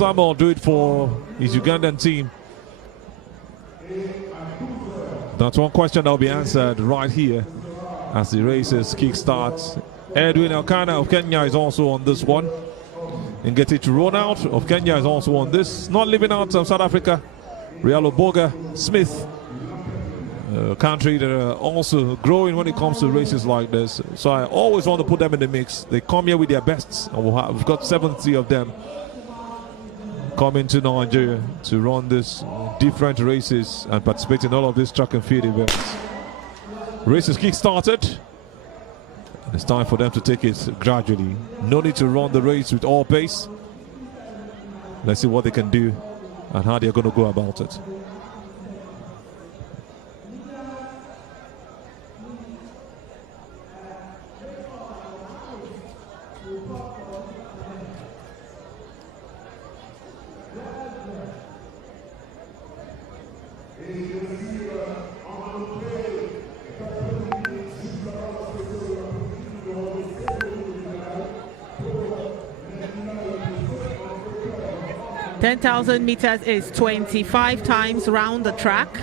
Samuel do it for his Ugandan team? That's one question that will be answered right here as the races kick-starts. Edwin Elkanah of Kenya is also on this one. And get it to run out of Kenya is also on this. Not leaving out South Africa. Rialo Boga Smith, a country that are also growing when it comes to races like this. So I always want to put them in the mix. They come here with their bests, and we've got 70 of them coming to Nigeria to run these different races and participate in all of these track and field events. Races kick-started. It's time for them to take it gradually. No need to run the race with all pace. Let's see what they can do and how they're going to go about it. (10,000 meters is 25 times round the track.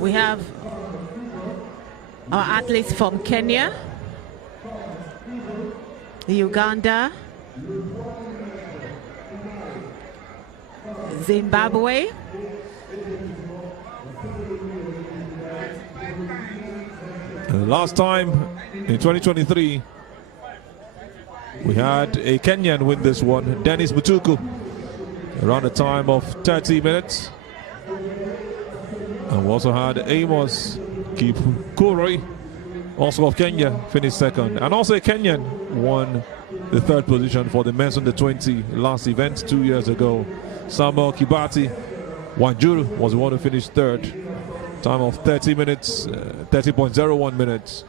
We have our athletes from Kenya, Uganda, Zimbabwe, last time in 2023 we had a Kenyan win this one, Dennis Mutuku, around a time of 30 minutes. And we also had Amos Kipkurui, also of Kenya, finished second. And also a Kenyan won the third position for the men's under 20 last event 2 years ago. Samuel Kibati Wanjuru was the one who finished third. Time of 30 minutes, 30.01 minutes.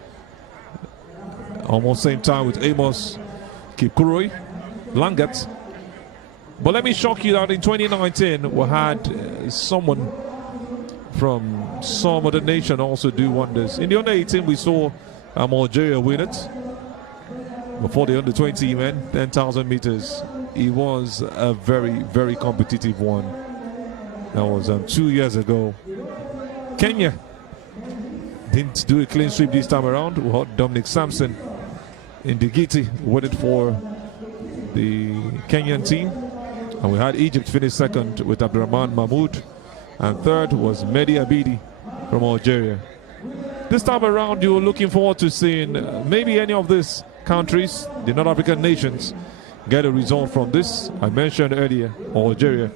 Almost same time with Amos Kipkurui Langat. But let me shock you that in 2019 we had someone from some other nation also do wonders. In the under 18 we saw Algeria win it. Before the under 20 event, 10,000 meters, it was a very, very competitive one. That was 2 years ago. Kenya didn't do a clean sweep this time around. We had Dominic Sampson in Digiti waited for the Kenyan team. And we had Egypt finish second with Abdurrahman Mahmoud. And third was Mehdi Abidi from Algeria. This time around, you're looking forward to seeing maybe any of these countries, the North African nations, get a result from this. I mentioned earlier, Algeria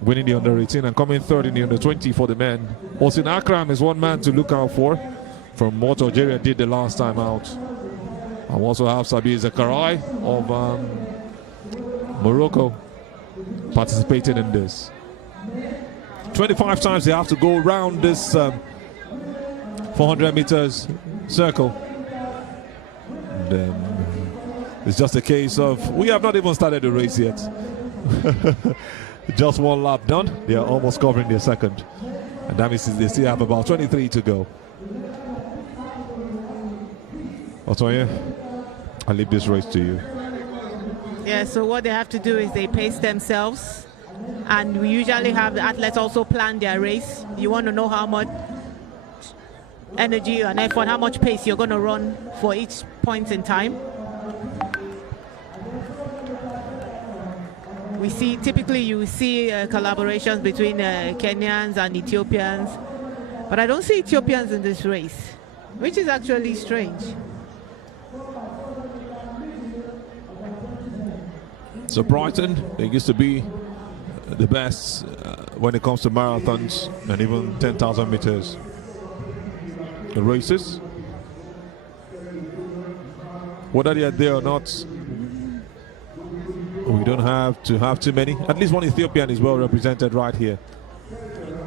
winning the under 18 and coming third in the under 20 for the men. Osin Akram is one man to look out for from what Algeria did the last time out. I also have Sabir Zakarai of Morocco participating in this. 25 times they have to go around this 400 meters circle. And, it's just a case of, we have not even started the race yet. Just one lap done. They are almost covering their second. And that means they still have about 23 to go. Otoye, I'll leave this race to you. Yeah, so what they have to do is they pace themselves. And we usually have the athletes also plan their race. You want to know how much energy and effort, how much pace you're going to run for each point in time. We see, typically you see collaborations between Kenyans and Ethiopians, but I don't see Ethiopians in this race, which is actually strange. So Brighton, they used to be the best when it comes to marathons and even 10,000 meters races. Whether they are there or not, we don't have to have too many. At least one Ethiopian is well represented right here.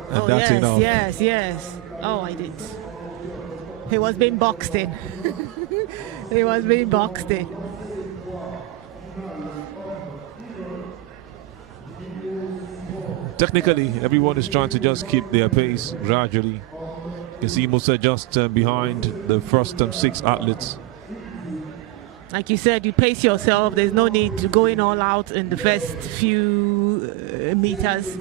And that's yes, enough. Yes. Oh, I did. He was being boxed in. He was being boxed in. Technically, everyone is trying to just keep their pace gradually. You can see Musa just behind the first 6 athletes. Like you said, you pace yourself. There's no need to go in all out in the first few meters.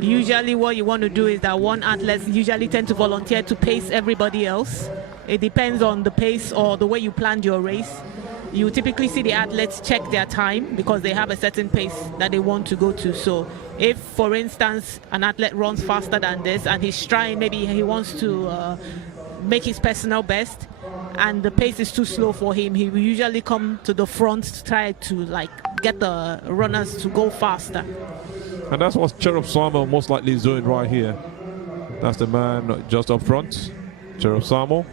Usually what you want to do is that one athlete usually tend to volunteer to pace everybody else. It depends on the pace or the way you planned your race. You typically see the athletes check their time because they have a certain pace that they want to go to. So if, for instance, an athlete runs faster than this and he's trying, maybe he wants to make his personal best, and the pace is too slow for him, he will usually come to the front to try to like get the runners to go faster. And that's what Cherop Samuel most likely is doing right here. That's the man just up front, Cherop Samuel.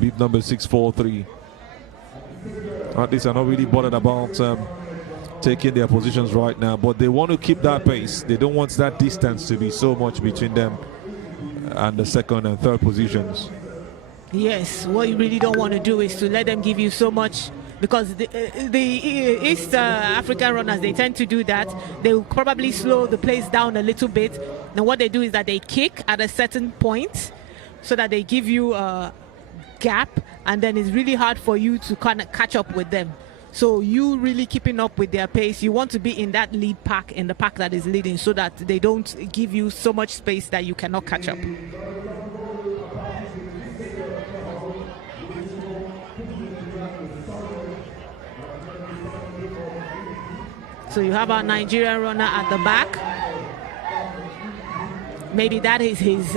Beat number 643. At least I'm not really bothered about taking their positions right now, but they want to keep that pace. They don't want that distance to be so much between them and the second and third positions. Yes, what you really don't want to do is to let them give you so much, because the East African runners, they tend to do that. They will probably slow the pace down a little bit. And what they do is that they kick at a certain point so that they give you a gap, and then it's really hard for you to kind of catch up with them. So you really keeping up with their pace. You want to be in that lead pack, in the pack that is leading, so that they don't give you so much space that you cannot catch up. So you have our Nigerian runner at the back. Maybe that is his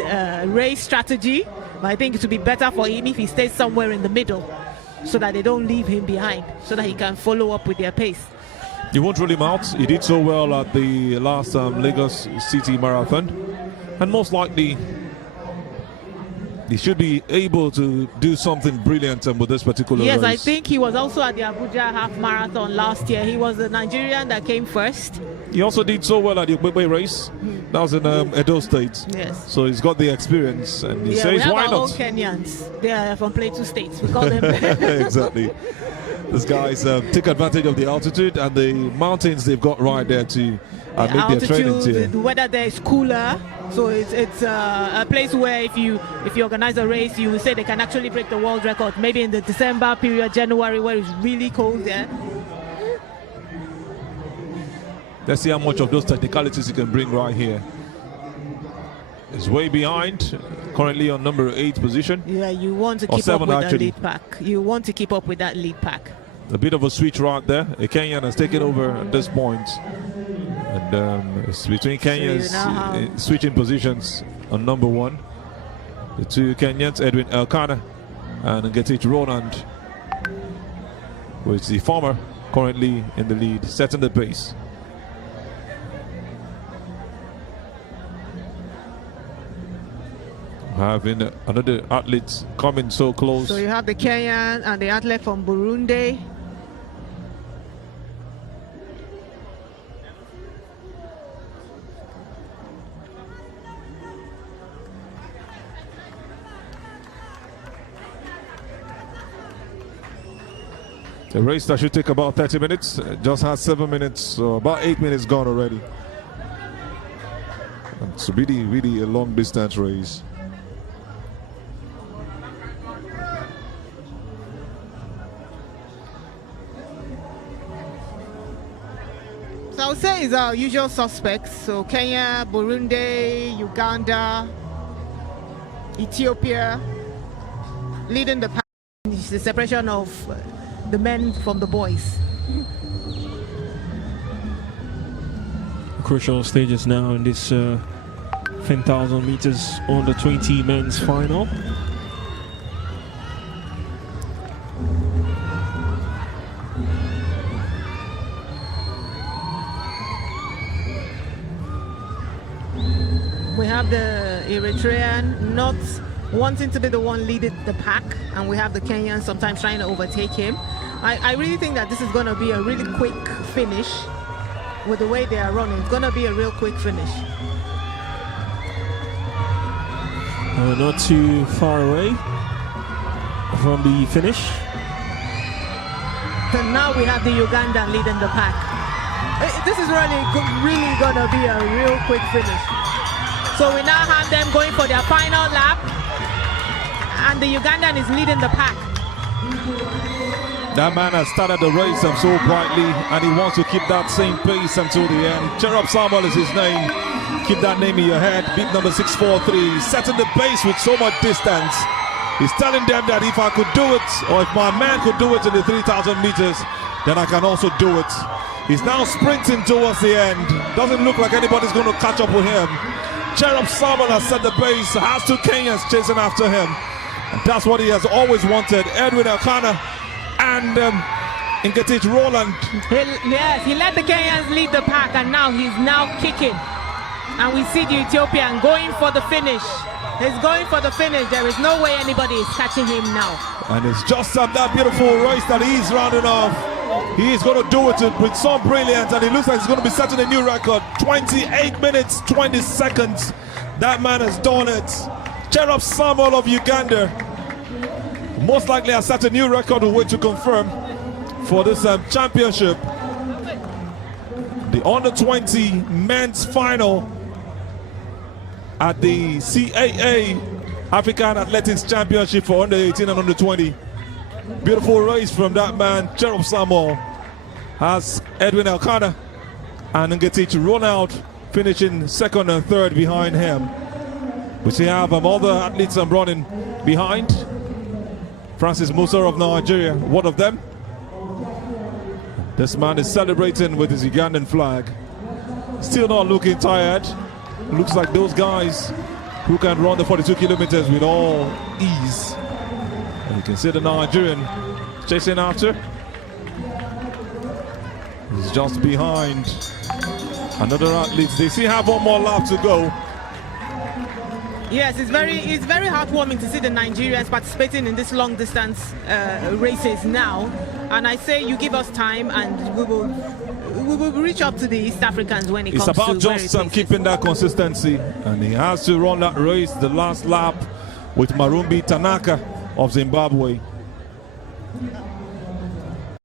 race strategy, but I think it would be better for him if he stays somewhere in the middle so that they don't leave him behind, so that he can follow up with their pace. You won't rule him out. He did so well at the last Lagos City Marathon, and most likely he should be able to do something brilliant with this particular race. Yes, I think he was also at the Abuja Half Marathon last year. He was the Nigerian that came first. He also did so well at the Okpekpe race. That was in Edo State. Yes. So he's got the experience, and he Yeah, says, we have why our not? own Kenyans. They are from Plateau States. We call them. Exactly. These guys take advantage of the altitude and the mountains they've got right there to make their training here. The weather there is cooler, so it's a place where if you organize a race, you say they can actually break the world record. Maybe in the December period, January, where it's really cold there. Let's see how much of those technicalities he can bring right here. He's way behind, currently on number 8 position. Yeah, you want to keep up with the lead pack. You want to keep up with that lead pack. A bit of a switch right there. A Kenyan has taken over at this point. And it's between Kenyans switching positions on number 1. The two Kenyans, Edwin Elkanah and Ngetich Roland, with the former currently in the lead, setting the pace. Having another athlete coming so close. So you have the Kenyan and the athlete from Burundi. The race that should take about 30 minutes just has 7 minutes, so about 8 minutes gone already. It's really, really a long distance race. So I would say it's our usual suspects. So Kenya, Burundi, Uganda, Ethiopia, leading the pack. It's the separation of the men from the boys. Crucial stages now in this 10,000 meters on the 20 men's final. We have the Eritrean not wanting to be the one leading the pack, and we have the Kenyan sometimes trying to overtake him. I really think that this is going to be a really quick finish with the way they are running. It's going to be a real quick finish. Not too far away from the finish. And now we have the Ugandan leading the pack. This is really going to be a real quick finish. So we now have them going for their final lap. and the Ugandan is leading the pack. That man has started the race so brightly, and he wants to keep that same pace until the end. Cherop Samuel is his name. Keep that name in your head. Big number 643, setting the pace with so much distance. He's telling them that if I could do it, or if my man could do it in the 3,000 meters, then I can also do it. He's now sprinting towards the end. Doesn't look like anybody's going to catch up with him. Cherop Samuel has set the pace, has two Kenyans chasing after him. And that's what he has always wanted. Edwin Elkanah and Ngetich Roland. Yes, he let the Kenyans lead the pack, and now he's kicking. And we see the Ethiopian going for the finish. He's going for the finish. There is no way anybody is catching him now. And it's just that beautiful race that he's rounding off. He is going to do it with some brilliance, and it looks like he's going to be setting a new record. 28 minutes, 20 seconds. That man has done it. Cherop Samuel of Uganda most likely has set a new record. We'll wait to confirm for this championship. The under-20 men's final at the CAA African Athletics Championship for under-18 and under-20. Beautiful race from that man. Cherop Samuel has Edwin Elkanah and Ngetich Ronald finishing second and third behind him. We still have other athletes running behind. Francis Musa of Nigeria, one of them. This man is celebrating with his Ugandan flag. Still not looking tired. Looks like those guys who can run the 42 kilometers with all ease. And you can see the Nigerian chasing after. He's just behind another athlete. They still have one more lap to go. Yes, it's very heartwarming to see the Nigerians participating in this long distance races now. And I say you give us time, and we will reach up to the East Africans when it comes to. It's about just keeping that consistency, and he has to run that race the last lap with Marumbi Tanaka of Zimbabwe.